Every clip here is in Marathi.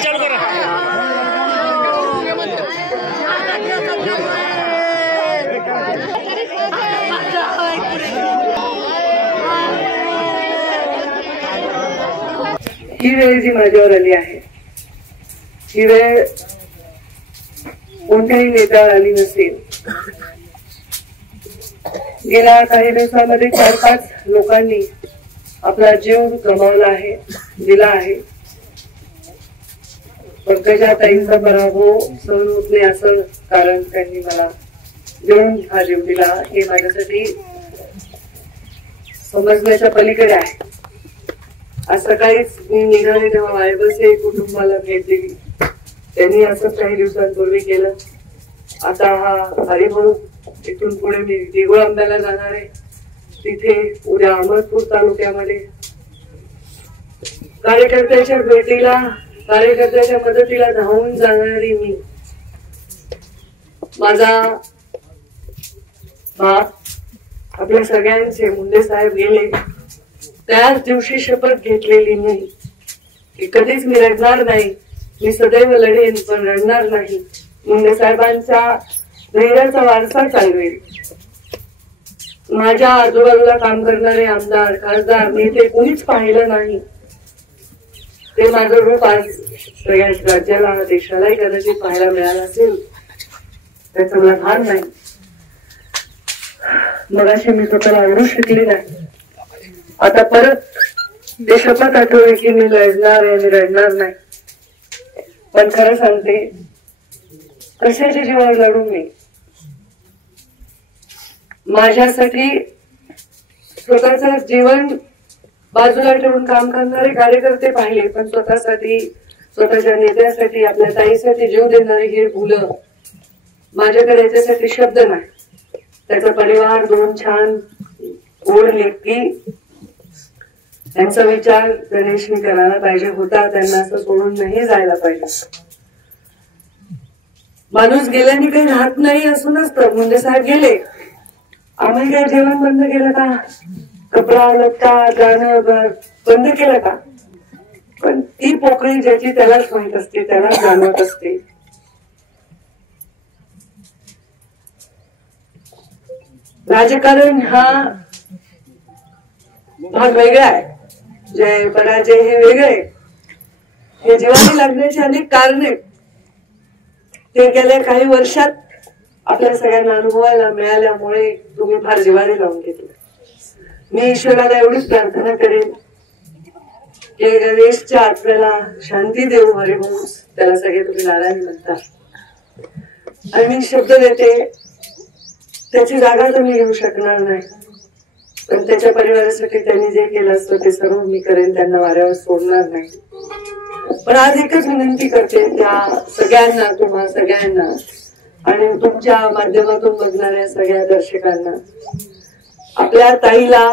चालू करा. ही वेळ जी माझ्यावर आली आहे ही वेळ कोणत्याही नेत्यावर आली नसेल. गेल्या काही दिवसांमध्ये 4-5 लोकांनी आपला जीव गमावला आहे, दिला आहे. पंकजा ताईंचा पराभव सहन होत नाही असं कारण त्यांनी मला देऊन हा जीव दिला हे माझ्यासाठी समजण्याच्या पलीकडे आहे. आज सकाळीच मी निघाले तेव्हा वायबसे कुटुंबाला भेट दिली. त्यांनी असंच काही दिवसांपूर्वी केलं. आता हा हरिभाऊ इथून पुढे मी देगुळ आंब्याला जाणार आहे. तिथे उद्या अहमदपूर तालुक्यामध्ये कार्यकर्त्याच्या भेटीला, कार्यकर्त्याच्या मदतीला धावून जाणारी मी. माझा बाप आपल्या सगळ्यांचे मुंडे साहेब गेले त्याच दिवशी शपथ घेतलेली नाही की कधीच मी रडणार नाही, मी सदैव लढेन पण रडणार नाही. मुंडे साहेबांचा धैर्याचा वारसा चालवेल. माझ्या आजूबाजूला काम करणारे आमदार, खासदार, नेते कोणीच पाहिलं नाही. ते माझं रूप आज सगळ्या राज्याला, देशालाही कदाचित पाहायला मिळालं असेल त्याचं मला भान नाही. मगाशी मी स्वतःला आवडू शिकली नाही. आता परत ते शपथ आठवली की मी लढणार आहे आणि रडणार नाही. पण खरं सांगते, कशाच्या जीवावर लढू मी? माझ्यासाठी स्वतःचं जीवन बाजूला ठेवून काम करणारे कार्यकर्ते पाहिले, पण स्वतःसाठी, स्वतःच्या नेत्यासाठी, आपल्या ताईसाठी जीव देणारे हे मुलं माझ्याकडे याच्यासाठी शब्द नाही. त्याचा परिवार, 2 छान गोड व्यक्ती, त्यांचा विचार गणेशनी करायला पाहिजे होता. त्यांना असं सोडून नाही जायला पाहिजे. माणूस गेल्याने काही राहत नाही असं नसतं. मुंडे साहेब गेले, आम्ही काही जेवण बंद केलं का? कपडा लत्ता जाणं बंद केलं का? पण ती पोकळी ज्याची त्यालाच माहित असते, त्यालाच जाणवत असते. राजकारण हा भाग वेगळा आहे. जय पराजय हे वेगळे. हे जीवाला लागण्याची अनेक कारणे ते गेल्या काही वर्षात आपल्या सगळ्यांना अनुभवायला मिळाल्यामुळे तुम्ही फार जिव्हारी लावून घेतले. मी ईश्वराला एवढीच प्रार्थना करेन की गणेशच्या आत्म्याला शांती देऊ. हरिभाऊ त्याला सगळे तुम्ही नारायण म्हणता आणि मी शब्द देते त्याची जागा तर मी घेऊ शकणार नाही, पण त्याच्या परिवारासाठी त्यांनी जे केलं असतं ते सर्व मी करेन. त्यांना वाऱ्यावर सोडणार नाही. पण आज एकच विनंती करते त्या सगळ्यांना, तुम्हा सगळ्यांना आणि तुमच्या माध्यमातून बघणाऱ्या सगळ्या दर्शकांना, आपल्या ताईला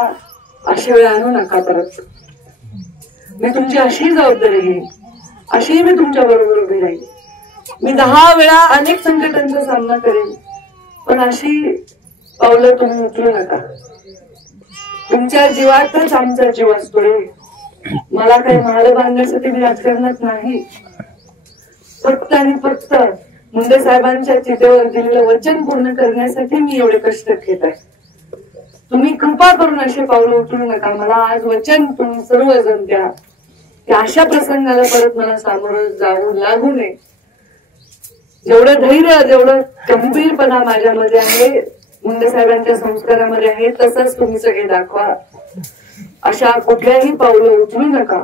अशा वेळ आणू नका परत. मी तुमची अशी जबाबदारी घेईन, अशी मी तुमच्या बरोबर उभी राहील. मी 10 वेळा अनेक संकटांचा सामना करेन, पण अशी पावलं तुम्ही उचलू नका. तुमच्या जीवातच आमचा जीव असतो रे. मला काही महाल बांधण्यासाठी मी राजकारणात नाही. फक्त आणि फक्त मुंडे साहेबांच्या चितेवर दिलेलं वचन पूर्ण करण्यासाठी मी एवढे कष्ट घेत आहे. तुम्ही कृपा करून असे पावलं उचलू नका. मला आज वचन तुम्ही सर्वजण द्या की अशा प्रसंगाला परत मला सामोरं जाऊ लागू नये. जेवढं धैर्य, जेवढं गंभीरपणा माझ्यामध्ये आहे, मुंडे साहेबांच्या संस्कारामध्ये आहे, तसंच तुम्ही सगळे दाखवा. अशा कुठल्याही पावलं उचलू नका.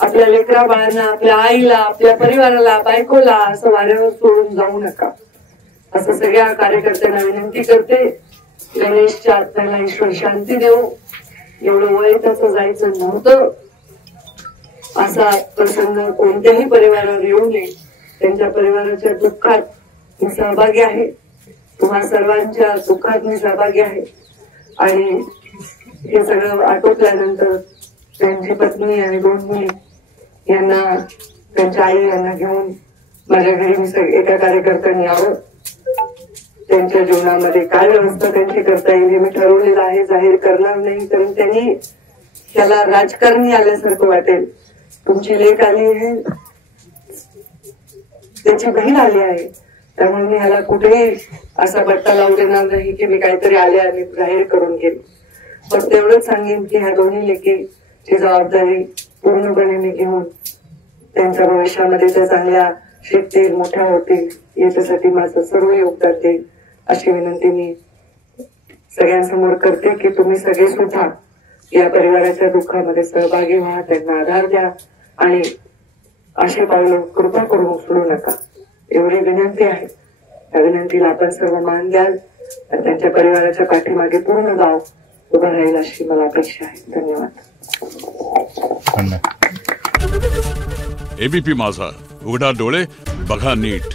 आपल्या लेकरा बाळांना, आपल्या आईला, आपल्या परिवाराला, बायकोला असं वाऱ्यावर सोडून जाऊ नका, असं सगळ्या कार्यकर्त्यांना विनंती करते. गणेशच्या आत्म्याला ईश्वर शांती देऊ. एवढं वय त्याचं जायचं नव्हतं. असा प्रसंग कोणत्याही परिवारावर येऊ नये. त्यांच्या परिवाराच्या दुःखात मी सहभागी आहे. तुम्हा सर्वांच्या दुःखात मी सहभागी आहे. आणि हे सगळं आटोपल्यानंतर त्यांची पत्नी आणि 2 मुली यांना, त्यांच्या आई यांना घेऊन माझ्या घरी मी एका कार्यकर्त्यांनी यावं. त्यांच्या जीवनामध्ये काय व्यवस्था त्यांची करता येईल मी ठरवलेलं आहे. जाहीर करणार नाही, कारण त्यांनी त्याला राजकारणी आल्यासारखं वाटेल. तुमची लेक आली आहे, त्याची बहीण आली आहे, त्यामुळे मी ह्याला कुठेही असा बट्टा लावू देणार नाही की मी काहीतरी आले आणि जाहीर करून गेले. पण तेवढंच सांगेन की ह्या दोन्ही लेकीची जबाबदारी पूर्णपणे मी घेऊन त्यांच्या भविष्यामध्ये त्या चांगल्या शिकतील, मोठ्या होतील, याच्यासाठी माझं सर्व योगदान देईल अशी विनंती मी सगळ्यांसमोर करते की तुम्ही सगळे सुद्धा या परिवाराच्या दुःखामध्ये सहभागी व्हा, त्यांना आधार द्या आणि असे पावलं कृपा करून उचलू नका एवढी विनंती आहे. त्या विनंतीला आपण सर्व मान द्याल आणि त्यांच्या परिवाराच्या पाठीमागे पूर्ण गाव उभं राहील अशी मला अपेक्षा आहे. धन्यवाद. एबीपी माझा, उघडा डोळे बघा नीट.